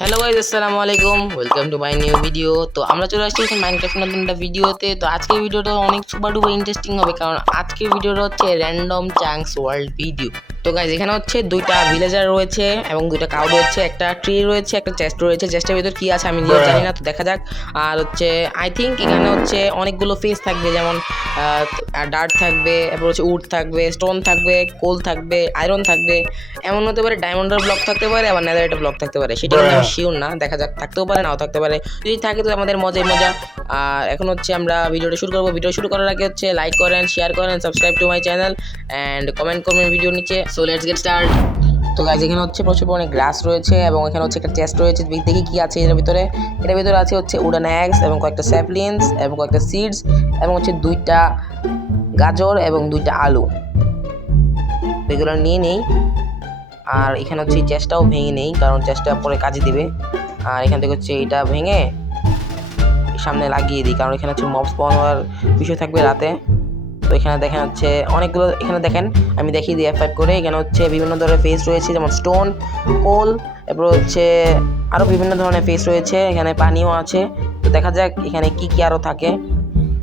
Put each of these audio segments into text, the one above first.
Hello guys, আসসালামু আলাইকুম, welcome to my new video. তো আমরা চলে আসছি এখন মাইনক্রাফট নতুন একটা ভিডিওতে। তো আজকের ভিডিওটা অনেক সুপার ডুপার ইন্টারেস্টিং হবে, কারণ আজকের ভিডিওটা হচ্ছে র্যান্ডম চাঙ্কস ওয়ার্ল্ড ভিডিও। তো গাইস, এখানে হচ্ছে দুইটা ভিলেজার রয়েছে এবং দুইটা কাউ রয়েছে, একটা ট্রি রয়েছে, একটা চেস্ট রয়েছে। চেস্টের ভিতর কি আছে আমি নিজেও জানি না, তো দেখা যাক। আর হচ্ছে আই থিঙ্ক এখানে হচ্ছে অনেকগুলো ফেস থাকবে, যেমন ডার্ট থাকবে, এরপর হচ্ছে উড থাকবে, স্টোন থাকবে, কোল থাকবে, আয়রন থাকবে, এমন হতে পারে ডায়মন্ডের ব্লক থাকতে পারে, আবার নেদারইটের ব্লক থাকতে পারে। সেটা কিন্তু আমি শিওর না, দেখা যাক, থাকতেও পারে নাও থাকতে পারে। যদি থাকে তো আমাদের মজাই মজা। আর এখন হচ্ছে আমরা ভিডিওটা শুরু করবো। ভিডিও শুরু করার আগে হচ্ছে লাইক করেন, শেয়ার করেন, subscribe to my channel and comment করবেন ভিডিওর নিচে। So let's get start. তো গাইজ, এখানে হচ্ছে প্রচুর পরিমাণে গ্রাস রয়েছে এবং এখানে হচ্ছে একটা চেস্ট রয়েছে। দেখি কি আছে এর ভিতরে। এটার ভিতরে আছে হচ্ছে উডেন অ্যাক্স এবং কয়েকটা স্যাপলিংস এবং কয়েকটা সিডস এবং হচ্ছে দুইটা গাজর এবং দুইটা আলু। এগুলো নিয়ে নেই। আর এখানে হচ্ছে এই চেস্টটাও ভেঙে নেই, কারণ চেস্টটা পরে কাজে দিবে। আর এখান থেকে হচ্ছে এটা ভেঙে সামনে লাগিয়ে দিই, কারণ এখানে হচ্ছে মব স্পন হওয়ার বিষয় থাকবে রাতে। তো এখানে দেখেন হচ্ছে অনেকগুলো, এখানে দেখেন আমি দেখিয়ে দিই F5 করে। এখানে হচ্ছে বিভিন্ন ধরনের ফেস রয়েছে, যেমন স্টোন, কোল, এরপর হচ্ছে আরও বিভিন্ন ধরনের ফেস রয়েছে। এখানে পানিও আছে। তো দেখা যাক এখানে কি কি আরও থাকে।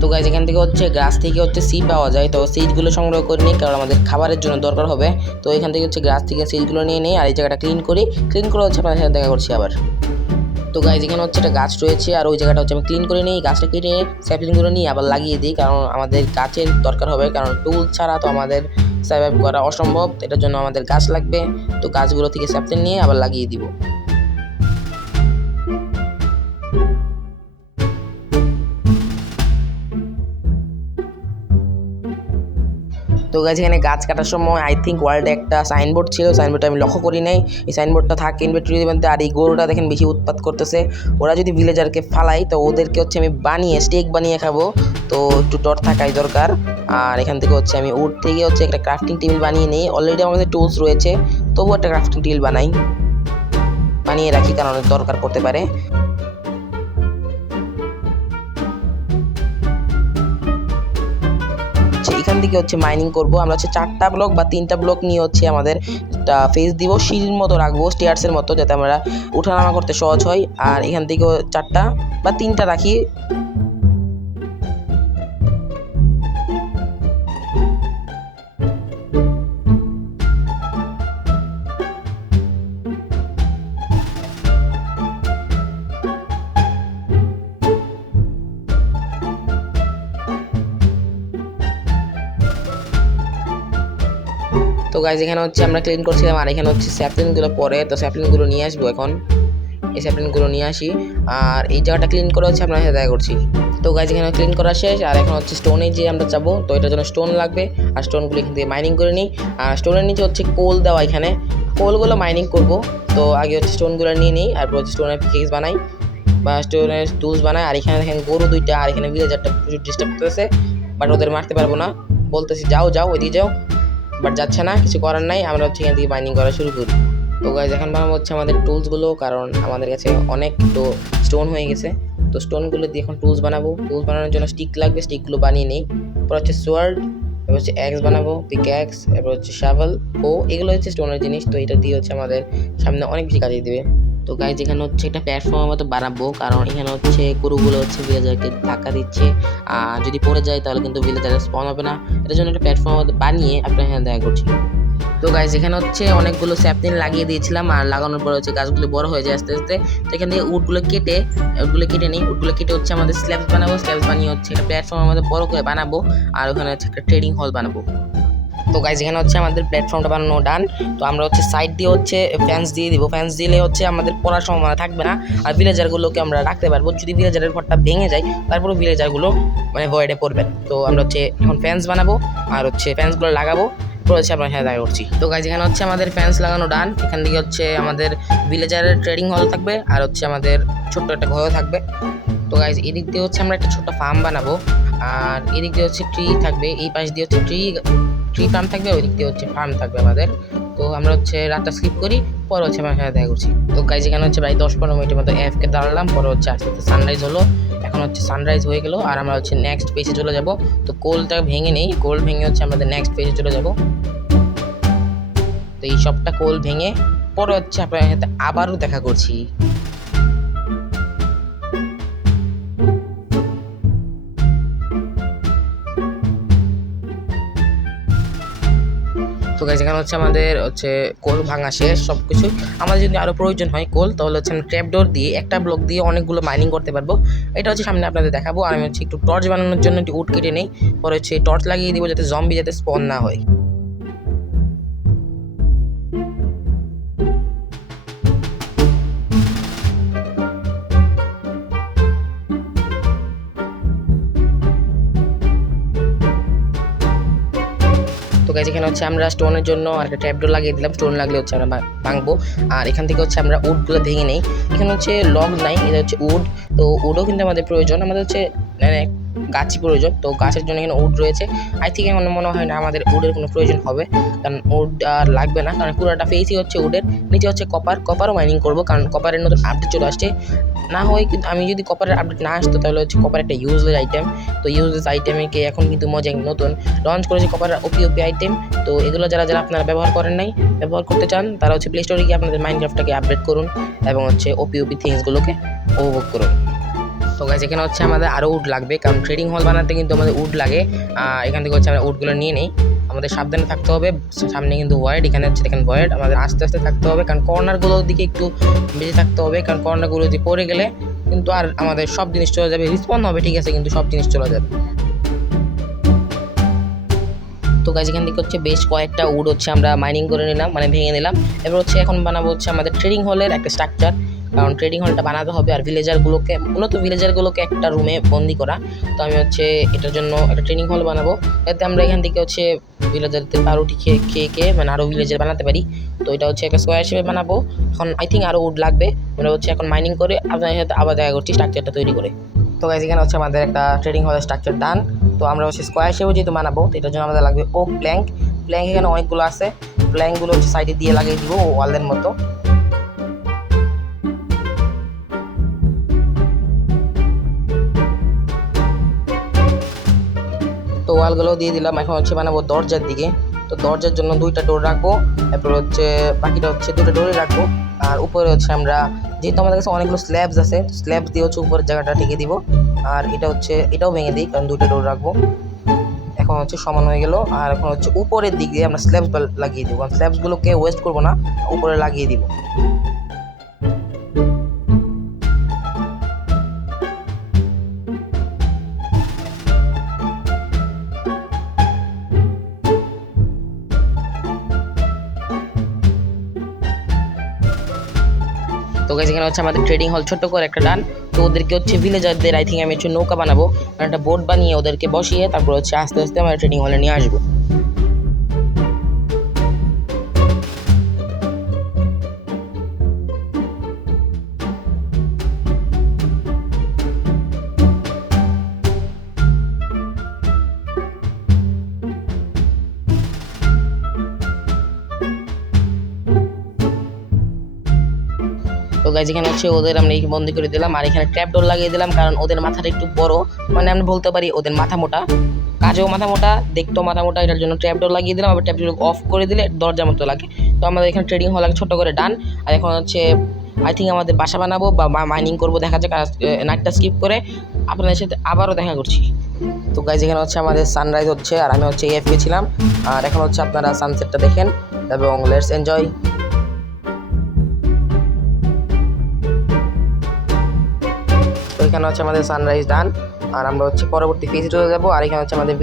তো গাইজ, এখান থেকে হচ্ছে গাছ থেকে হচ্ছে সিড পাওয়া যায়। তো সিডগুলো সংগ্রহ করে নিই, কারণ আমাদের খাবারের জন্য দরকার হবে। তো এখান থেকে হচ্ছে গাছ থেকে সিডগুলো নিয়ে নিই আর এই জায়গাটা ক্লিন করি। ক্লিন করে হচ্ছে আপনার সাথে দেখা করছি আবার। তো গাইজ, এখানে হচ্ছে একটা গাছ রয়েছে আর ওই জায়গাটা হচ্ছে আমি ক্লিন করে নিই। গাছটা কেটে স্যাপলিংগুলো নিয়ে আবার লাগিয়ে দিই, কারণ আমাদের গাছের দরকার হবে, কারণ টুল ছাড়া তো আমাদের সার্ভাইভ করা অসম্ভব। এটার জন্য আমাদের গাছ লাগবে। তো গাছগুলো থেকে স্যাপলিং নিয়ে আবার লাগিয়ে দিব। তো গাইজ, এখানে গাছ কাটার সময় আই থিঙ্ক ওয়ার্ল্ডে একটা সাইনবোর্ড ছিল, সাইনবোর্ডটা আমি লক্ষ্য করি নাই। এই সাইনবোর্ডটা থাকে ইনভেন্টরির মধ্যে। আর এই গরুটা দেখেন বেশি উৎপাত করতেছে। ওরা যদি ভিলেজারকে ফালাই তো ওদেরকে হচ্ছে আমি বানিয়ে স্টেক বানিয়ে খাবো। তো একটু ডর থাকাই দরকার। আর এখান থেকে হচ্ছে আমি উড থেকে হচ্ছে একটা ক্রাফটিং টেবিল বানিয়ে নিই। অলরেডি আমাদের টুলস রয়েছে, তবুও একটা ক্রাফটিং টেবিল বানিয়ে রাখি, কারণ দরকার পড়তে পারে। এখান থেকে হচ্ছে মাইনিং করব। আমরা হচ্ছে 4টা ব্লক বা 3টা ব্লক নিয়ে হচ্ছে আমাদের ফেস দিব, সিঁড়ির মতো রাখবো, স্টেয়ার্সের মতো, যাতে আমরা ওঠানামা করতে সহজ হয়। আর এখান থেকে 4টা বা 3টা রাখি। তো গাইজ, এখানে হচ্ছে আমরা ক্লিন করছিলাম আর এখানে হচ্ছে স্যাপলিনগুলো পরে। তো স্যাপলিনগুলো নিয়ে আসবো এখন। এই স্যাপলিনগুলো নিয়ে আসি আর এই জায়গাটা ক্লিন করে হচ্ছে আপনার সাথে দেখা করছি। তো গাইজ, এখানে ক্লিন করা শেষ আর এখন হচ্ছে স্টোনে যে আমরা যাবো। তো এটার জন্য স্টোন লাগবে আর স্টোনগুলো এখান থেকে মাইনিং করে নিই। আর স্টোনের নিচে হচ্ছে কোল দেওয়া, এখানে কোলগুলো মাইনিং করব। তো আগে হচ্ছে স্টোনগুলো নিয়ে নিই, তারপর হচ্ছে স্টোনের পিকেক্স বানাই বা স্টোনের টুলস বানাই। আর এখানে দেখেন গরু দুইটা আর এখানে ভিলেজারটা প্রচুর ডিস্টার্ব করতেছে, বাট ওদের মারতে পারবো না। বলতেছি যাও যাও ওইদিকে যাও, বাট যাচ্ছে না। কিছু করার নাই, আমরা হচ্ছে এখান থেকে মাইনিং করা শুরু করি। তো গাইজ, এখন বানাবো হচ্ছে আমাদের টুলসগুলো, কারণ আমাদের কাছে অনেক তো স্টোন হয়ে গেছে। তো স্টোনগুলো দিয়ে এখন টুলস বানাবো। টুলস বানানোর জন্য স্টিক লাগবে, স্টিকগুলো বানিয়ে নিই। এরপর হচ্ছে সোয়ার্ড, এবার হচ্ছে অ্যাক্স বানাবো, পিক্যাক্স, এরপর হচ্ছে শাভেল। এগুলো হচ্ছে স্টোনের জিনিস। তো এটা দিয়ে হচ্ছে আমাদের সামনে অনেক বেশি কাজে দিবে। তো গাইজ, এখানে হচ্ছে একটা প্ল্যাটফর্মের মতো বানাবো, কারণ এখানে হচ্ছে গরুগুলো হচ্ছে ভিলেজারকে ধাক্কা দিচ্ছে। আর যদি পড়ে যায় তাহলে কিন্তু ভিলেজারের স্পন হবে না। এটার জন্য একটা প্ল্যাটফর্ম বানিয়ে আপনার এখানে দেখা করছি। তো গাইজ, এখানে হচ্ছে অনেকগুলো স্যাপলিন লাগিয়ে দিয়েছিলাম আর লাগানোর পর হচ্ছে গাছগুলো বড় হয়ে যায় আস্তে আস্তে। তো এখান থেকে উডগুলো কেটে নিই। উডগুলো কেটে হচ্ছে আমাদের স্ল্যাবস বানাবো। স্ল্যাবস বানিয়ে হচ্ছে একটা প্ল্যাটফর্ম আমাদের বড় করে বানাবো আর ওখানে হচ্ছে একটা ট্রেডিং হল বানাবো। তো গাইজ, এখানে হচ্ছে আমাদের প্ল্যাটফর্মটা বানানো ডান। তো আমরা হচ্ছে সাইড দিয়ে হচ্ছে ফ্যান্স দিয়ে দিব। ফ্যান্স দিলে হচ্ছে আমাদের পড়ার সম্ভাবনা থাকবে না আর ভিলেজারগুলোকে আমরা রাখতে পারবো। যদি ভিলেজারের ঘরটা ভেঙে যায় তারপরে ভিলেজারগুলো মানে ভয়েডে পড়বে। তো আমরা হচ্ছে এখন ফ্যান্স বানাবো আর হচ্ছে ফ্যান্সগুলো লাগাবো, হচ্ছে আপনার সাথে দেখা করছি। তো গাইজ, এখানে হচ্ছে আমাদের ফ্যান্স লাগানো ডান। এখান থেকে হচ্ছে আমাদের ভিলেজারের ট্রেডিং হল থাকবে আর হচ্ছে আমাদের ছোট্ট একটা ঘরও থাকবে। তো গাইজ, এদিক দিয়ে হচ্ছে আমরা একটা ছোট্ট ফার্ম বানাবো আর এদিক দিয়ে হচ্ছে ট্রি থাকবে। এই পাশ দিয়ে হচ্ছে ট্রি ফার্ম থাকবে, ওই দিক দিয়ে হচ্ছে ফার্ম থাকবে আমাদের। তো আমরা হচ্ছে রাতটা স্কিপ করি, পরে হচ্ছে আমার সাথে দেখা করছি। তো গাইজ, এখানে হচ্ছে প্রায় 10-15 মিনিটের মতো এফকে দাঁড়ালাম, পরে হচ্ছে আস্তে আস্তে সানরাইজ হলো। এখন হচ্ছে সানরাইজ হয়ে গেল আর আমরা হচ্ছে নেক্সট পেজে চলে যাব। তো কোলটা ভেঙে নেই, কোল ভেঙে হচ্ছে আমাদের নেক্সট পেজে চলে যাব। তো এই সবটা কোল ভেঙে পরে হচ্ছে আপনার সাথে আবারও দেখা করছি। গাইস এখানে হচ্ছে আমাদের হচ্ছে কোল ভাঙা শেষ সব কিছু। আমাদের যদি আরও প্রয়োজন হয় কোল, তাহলে হচ্ছে আমি ট্র্যাপডোর দিয়ে একটা ব্লক দিয়ে অনেকগুলো মাইনিং করতে পারবো। এটা হচ্ছে সামনে আপনাদের দেখাবো। আর আমি হচ্ছে একটু টর্চ বানানোর জন্য একটু উড কেটে নেই, পরে হচ্ছে টর্চ লাগিয়ে দিব যাতে জম্বি যাতে স্পন না হয়। তো গাইস এখানে হচ্ছে আমরা স্টোনের জন্য একটা ট্র্যাপডোর লাগিয়ে দিলাম। স্টোন লাগলে হচ্ছে আমরা ভাঙবো। আর এখান থেকে হচ্ছে আমরা উডগুলো ভেঙে নেই। এখানে হচ্ছে লগ নাই, এটা হচ্ছে উড। তো উডও কিন্তু আমাদের প্রয়োজন, আমাদের হচ্ছে মানে গাছই প্রয়োজন। তো গাছের জন্য এখানে উড রয়েছে। আই থিঙ্ক এখন মনে হয় না আমাদের উডের কোনো প্রয়োজন হবে, কারণ উড আর লাগবে না, কারণ পুরোটা ফেসই হচ্ছে উডের। নিচে হচ্ছে কপারও মাইনিং করবো, কারণ কপারের নতুন আপডেট চলে আসছে। না হয় কিন্তু আমি যদি কপারের আপডেট না আসতো তাহলে হচ্ছে কপার একটা ইউজলেস আইটেম। তো ইউজলেস আইটেমকে এখন কিন্তু মজা নতুন লঞ্চ করেছে কপারের ওপি আইটেম। তো এগুলো যারা আপনারা ব্যবহার করেন নাই, ব্যবহার করতে চান, তারা হচ্ছে প্লে স্টোরে গিয়ে আপনাদের মাইনক্রাফটটাকে আপডেট করুন এবং হচ্ছে ওপি থিংসগুলোকে উপভোগ করুন। তো গাইস এখানে হচ্ছে আমাদের আরও উড লাগবে, কারণ ট্রেডিং হল বানাতে কিন্তু আমাদের উড লাগে। এখান থেকে হচ্ছে আমরা উডগুলো নিয়ে নেই। আমাদের সাবধানে থাকতে হবে, সামনে কিন্তু ভয়েড, এখানে হচ্ছে দেখেন ভয়েড। আমাদের আস্তে আস্তে থাকতে হবে, কারণ কর্নারগুলোর দিকে একটু বেশি থাকতে হবে, কারণ কর্নারগুলো দিয়ে পড়ে গেলে কিন্তু আর আমাদের সব জিনিস চলে যাবে। রিসপন হবে ঠিক আছে, কিন্তু সব জিনিস চলে যাবে। তো গাইস এখান থেকে হচ্ছে বেশ কয়েকটা উড হচ্ছে আমরা মাইনিং করে নিলাম, মানে ভেঙে নিলাম। এবার হচ্ছে এখন বানাবো হচ্ছে আমাদের ট্রেডিং হলের একটা স্ট্রাকচার, কারণ ট্রেডিং হলটা বানাতে হবে। আর ভিলেজারগুলোকে একটা রুমে বন্দি করা। তো আমি হচ্ছে এটার জন্য একটা ট্রেনিং হল বানাবো, যাতে আমরা এখান থেকে হচ্ছে ভিলেজারদের পাউরুটি খেয়ে মানে আরও ভিলেজার বানাতে পারি। তো এটা হচ্ছে একটা স্কোয়ার শেপে বানাবো। এখন আই থিঙ্ক আরও উড লাগবে, আমরা হচ্ছে এখন মাইনিং করে আপনার সাথে আবার দেখা করছি স্ট্রাকচারটা তৈরি করে। তো গাইস এখানে হচ্ছে আমাদের একটা ট্রেডিং হলের স্ট্রাকচার ডান। তো আমরা হচ্ছে স্কোয়ার শেপে যেহেতু বানাবো, তো এটার জন্য আমাদের লাগবে ওক প্ল্যাঙ্ক। এখানে অনেকগুলো আছে, প্ল্যাঙ্কগুলো হচ্ছে সাইডে দিয়ে লাগিয়ে দিব ওয়ালের মতো। তো ওয়ালগুলো দিয়ে দিলাম। এখন হচ্ছে বানাবো দরজার দিকে। তো দরজার জন্য 2টা ডোর রাখবো, এরপর হচ্ছে বাকিটা হচ্ছে 2টা ডোরে রাখবো। আর উপরে হচ্ছে আমরা যেহেতু আমাদের কাছে অনেকগুলো স্ল্যাবস আছে, স্ল্যাবস দিয়ে হচ্ছে উপরের জায়গাটা ঢেকে দিব। আর এটাও ভেঙে দিই, কারণ 2টা ডোর রাখবো। এখন হচ্ছে সমান হয়ে গেল। আর এখন হচ্ছে উপরের দিক দিয়ে আমরা স্ল্যাবস লাগিয়ে দিব, কারণ স্ল্যাবসগুলোকে ওয়েস্ট করবো না, উপরে লাগিয়ে দিব। তো গাইস এখানে হচ্ছে আমাদের ট্রেডিং হল ছোট্ট করে একটা ডান। তো ওদেরকে হচ্ছে ভিলেজারদের আই থিঙ্ক আমি হচ্ছে নৌকা বানাবো, একটা বোট বানিয়ে ওদেরকে বসিয়ে তারপর হচ্ছে আস্তে আস্তে আমরা ট্রেডিং হলে নিয়ে আসবো। তো গাইস এখানে হচ্ছে ওদের আমরা এই বন্দি করে দিলাম, আর এখানে ট্র্যাপ ডোর লাগিয়ে দিলাম, কারণ ওদের মাথাটা একটু বড়, মানে আমরা বলতে পারি ওদের মাথা মোটা, কাজেও মাথা মোটা, দেখতেও মাথা মোটা। এটার জন্য ট্র্যাপ ডোর লাগিয়ে দিলাম, আবার ট্র্যাপ ডোর অফ করে দিলে দরজার মতো লাগে। তো আমাদের এখানে ট্রেডিং হল ছোট করে ডান। আর এখন হচ্ছে আই থিঙ্ক আমাদের বাসা বানাবো বা মাইনিং করবো, দেখা যাক। নাইটটা স্কিপ করে আপনাদের সাথে আবারও দেখা করছি। তো গাইস এখানে হচ্ছে আমাদের সানরাইজ হচ্ছে, আর আমি হচ্ছে এফ ছিলাম। আর এখন হচ্ছে আপনারা সানসেটটা দেখেন এবং লেটস এনজয়। তো এখানে হচ্ছে আমাদের সানরাইজ ডান, আর আমরা হচ্ছে পরবর্তী ফেজে চলে যাবো। আর এখানে হচ্ছে আমাদের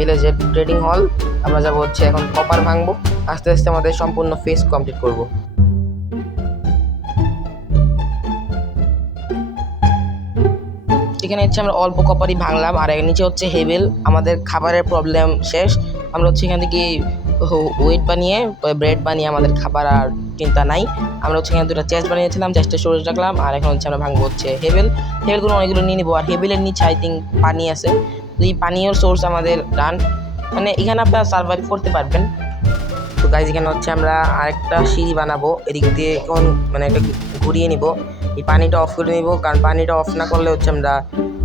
ভিলেজের ট্রেডিং হল। আমরা যাবো হচ্ছে এখন কপার ভাঙবো, আস্তে আস্তে আমাদের সম্পূর্ণ ফেজ কমপ্লিট করবো। এখানে হচ্ছে আমরা অল্প কপারই ভাঙলাম, আর নিচে হচ্ছে হেভেল। আমাদের খাবারের প্রবলেম শেষ, আমরা হচ্ছে এখান থেকে ওয়েট বানিয়ে ব্রেড বানিয়ে আমাদের খাবার আর চিন্তা নাই। আমরা হচ্ছে এখানে 2টা চেস্ট বানিয়েছিলাম, চেস্টে স্টোরেজ রাখলাম। আর এখন হচ্ছে আমরা ভাঙবো হচ্ছে হেভেলগুলো অনেকগুলো নিয়ে নিবো। আর হেভেলের নিচে আই থিঙ্ক পানি আছে, তো এই পানীয় সোর্স আমাদের ডান, মানে এখানে আপনারা সার্ভাইভ করতে পারবেন। তো গাইজ এখানে হচ্ছে আমরা আরেকটা সিঁড়ি বানাবো, এদিক দিয়ে এখন মানে একটা ঘুরিয়ে নিব। এই পানিটা অফ করে নিব, কারণ পানিটা অফ না করলে হচ্ছে আমরা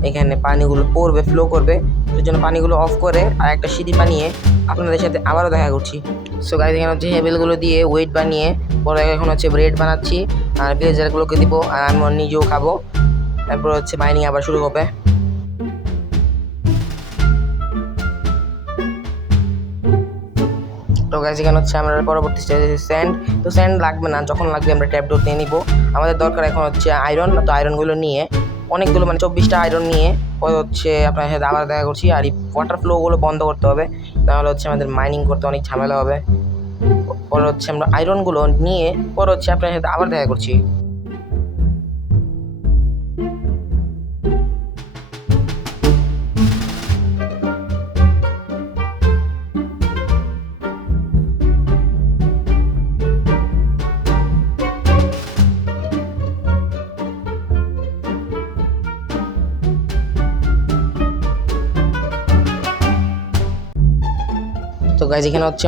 এখানে পানিগুলো পড়বে, ফ্লো করবে। সেই জন্য পানিগুলো অফ করে আর একটা সিঁড়ি বানিয়ে আপনাদের সাথে আবারও দেখা করছি। সো গাইজ এখানে হচ্ছে হেভেলগুলো দিয়ে ওয়েট বানিয়ে পরে এখন হচ্ছে ব্রেড বানাচ্ছি, আর ভিলেজারগুলোকে দিব, আর আমি নিজেও খাবো। তারপর হচ্ছে মাইনিং আবার শুরু হবে। তো গাইস এখানে হচ্ছে আমরা পরবর্তী স্টেজে স্যান্ড। তো স্যান্ড লাগবে না, যখন লাগবে আমরা ট্যাপ ডোর নিয়ে নিব। আমাদের দরকার এখন হচ্ছে আয়রন। তো আয়রনগুলো নিয়ে অনেকগুলো মানে 24টা আয়রন নিয়ে পরে হচ্ছে আপনার সাথে আবার দেখা করছি। আর এই ওয়াটার ফ্লোগুলো বন্ধ করতে হবে, তাহলে হচ্ছে আমাদের মাইনিং করতে অনেক ঝামেলা হবে। পরে হচ্ছে আমরা আয়রনগুলো নিয়ে পরে হচ্ছে আপনার সাথে আবার দেখা করছি। তো গাইজ এখানে হচ্ছে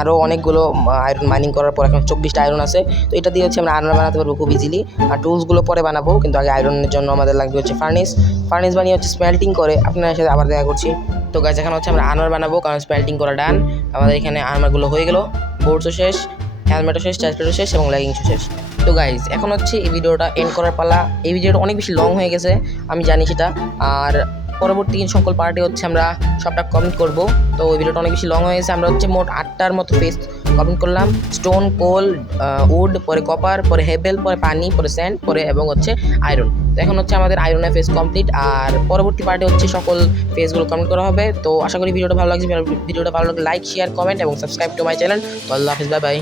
আরও অনেকগুলো আয়রন মাইনিং করার পর এখন 24টা আয়রন আছে। তো এটা দিয়ে হচ্ছে আমরা আয়রন বানাতে পারবো খুব ইজিলি। আর টুলসগুলো পরে বানাবো, কিন্তু আগে আয়রনের জন্য আমাদের লাগবে হচ্ছে ফার্নেস বানিয়ে হচ্ছে স্মেল্টিং করে আপনার সাথে আবার দেখা করছি। তো গাইজ এখন হচ্ছে আমরা আর্মার বানাবো, কারণ স্মেল্টিং করা ডান। আমাদের এখানে আর্মারগুলো হয়ে গেল, বোর্ডসও শেষ, হেলমেটও শেষ, চার্জপ্লেটও শেষ এবং লেগিংসও শেষ। তো গাইজ এখন হচ্ছে এই ভিডিওটা এন্ড করার পালা। এই ভিডিওটা অনেক বেশি লং হয়ে গেছে, আমি জানি সেটা। আর পরবর্তী সকল পার্টে হচ্ছে আমরা সবটা কমপ্লিট করব। তো ওই ভিডিওটা অনেক বেশি লং হয়ে গেছে। আমরা হচ্ছে মোট 8টার মতো ফেস কমপ্লিট করলাম। স্টোন, কোল, উড, পরে কপার, পরে হেবেল, পরে পানি, পরে স্যান্ড, পরে এবং হচ্ছে আয়রন। তো এখন হচ্ছে আমাদের আয়রনের ফেস কমপ্লিট। আর পরবর্তী পার্টে হচ্ছে সকল ফেসগুলো কমপ্লিট করা হবে। তো আশা করি ভিডিওটা ভালো লাগছে। ভিডিওটা ভালো লাগলে লাইক, শেয়ার, কমেন্ট এবং সাবস্ক্রাইব টু মাই চ্যানেল। তো আল্লাহ হাফিজ, বাই বাই।